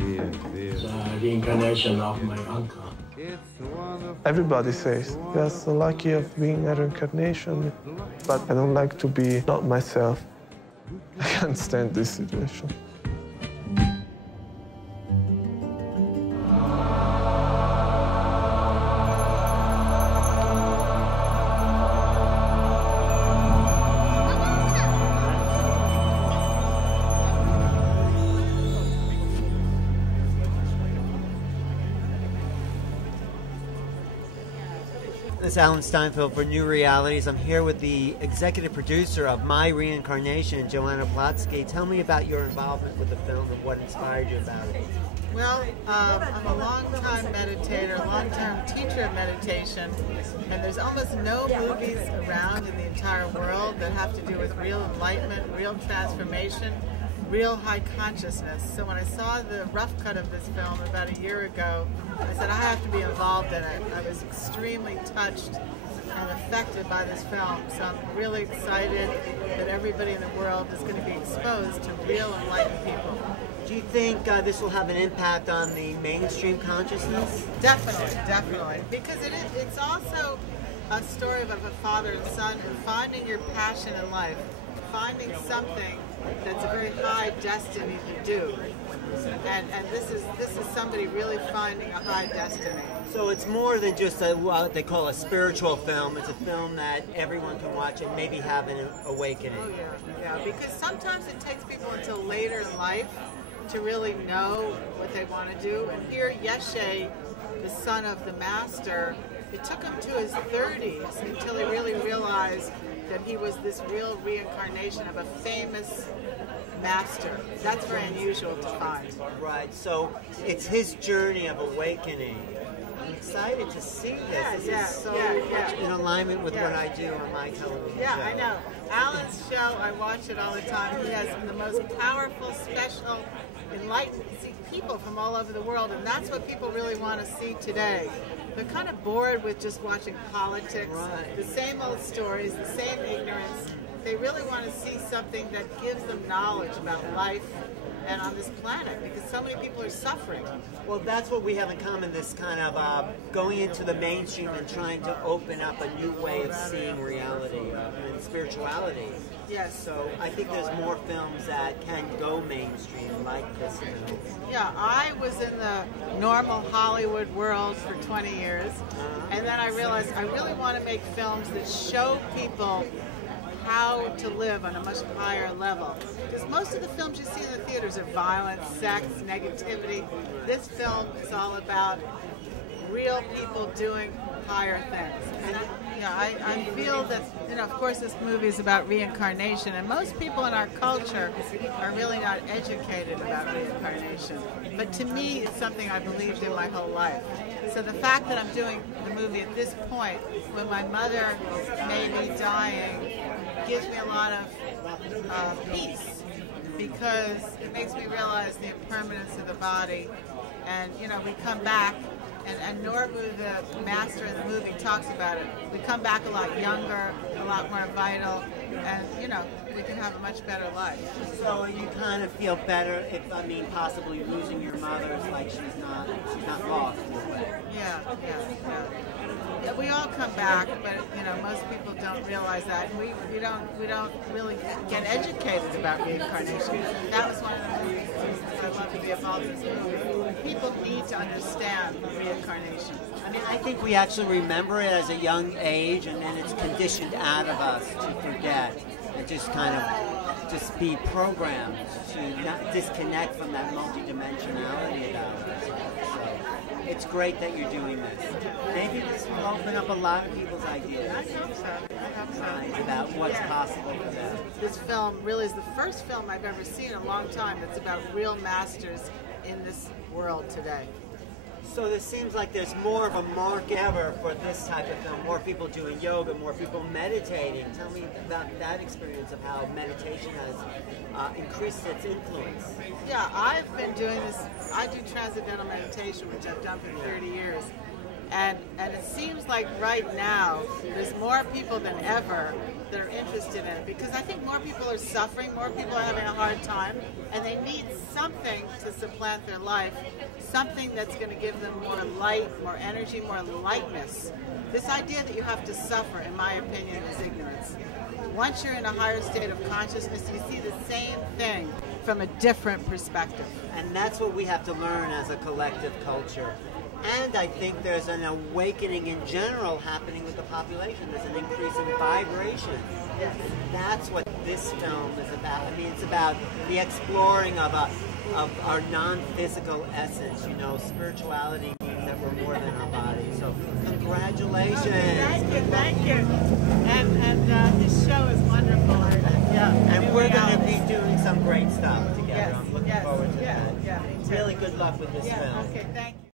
the reincarnation of my uncle. Everybody says, yes, I'm lucky of being a reincarnation, but I don't like to be not myself. I can't stand this situation. This is Alan Steinfeld for New Realities. I'm here with the executive producer of My Reincarnation, Joanna Plotsky. Tell me about your involvement with the film and what inspired you about it. Well, I'm a long-time meditator, long-term teacher of meditation, and there's almost no movies around in the entire world that have to do with real enlightenment, real transformation, real high consciousness. So when I saw the rough cut of this film about a year ago, I said I have to be involved in it. I was extremely touched and affected by this film. So I'm really excited that everybody in the world is going to be exposed to real enlightened people. Do you think this will have an impact on the mainstream consciousness? Definitely, definitely. Because it's also a story of a father and son and finding your passion in life, finding something that's a very high destiny to do. And this is somebody really finding a high destiny. So it's more than just what they call a spiritual film. It's a film that everyone can watch and maybe have an awakening. Oh yeah, yeah. Because sometimes it takes people until later in life to really know what they want to do. And here, Yeshe, the son of the master, it took him to his 30s until he really realized that he was this real reincarnation of a famous master. That's very unusual to find. Right, so it's his journey of awakening. I'm excited to see this. This is so much in alignment with what I do on my television show. I know. Alan's show, I watch it all the time. He has the most powerful, special, enlightened people from all over the world, and that's what people really want to see today. They're kind of bored with just watching politics, the same old stories, the same ignorance. They really want to see something that gives them knowledge about life and on this planet, because so many people are suffering. Well, that's what we have in common, this kind of going into the mainstream and trying to open up a new way of seeing reality and spirituality. Yes. So I think there's more films that can go mainstream like this film. Yeah, I was in the normal Hollywood world for 20 years, and then I realized I really want to make films that show people how to live on a much higher level. Because most of the films you see in the theaters are violence, sex, negativity. This film is all about real people doing higher things. And I feel that, of course this movie is about reincarnation, and most people in our culture are really not educated about reincarnation. But to me, it's something I believed in my whole life. So the fact that I'm doing the movie at this point, when my mother may be dying, gives me a lot of peace, because it makes me realize the impermanence of the body. And, we come back, and Norbu, the master in the movie, talks about it. We come back a lot younger, a lot more vital, and, we can have a much better life. So you kind of feel better if, possibly losing your mother is like she's not lost. Yeah, we all come back, but most people don't realize that. We don't really get educated about reincarnation. That was one of the reasons I love to be involved in this movie. People need to understand reincarnation. I think we actually remember it as a young age, and then it's conditioned out of us to forget and just kind of be programmed to not disconnect from that multidimensionality about it. So it's great that you're doing this. Maybe this will open up a lot of people's ideas. I hope so. About what's possible for them. This film really is the first film I've ever seen in a long time that's about real masters in this world today. So this seems like there's more of a market ever for this type of film. More people doing yoga, more people meditating. Tell me about that experience of how meditation has increased its influence. Yeah, I've been doing this. I do transcendental meditation, which I've done for 30 years. And it seems like right now there's more people than ever that are interested in it, because I think more people are suffering, more people are having a hard time, and they need something to supplant their life, something that's going to give them more light, more energy, more lightness. This idea that you have to suffer, in my opinion, is ignorance. Once you're in a higher state of consciousness, you see the same thing from a different perspective. And that's what we have to learn as a collective culture. And I think there's an awakening in general happening with the population. There's an increase in vibration. Yes. That's what this film is about. I mean, it's about the exploring of our non-physical essence. You know, spirituality means that we're more than our body. So, congratulations. Okay, thank you. And this show is wonderful. And we're going to be doing some great stuff together. Yes, I'm looking forward to that. Yeah, really good luck with this film. Okay, thank you.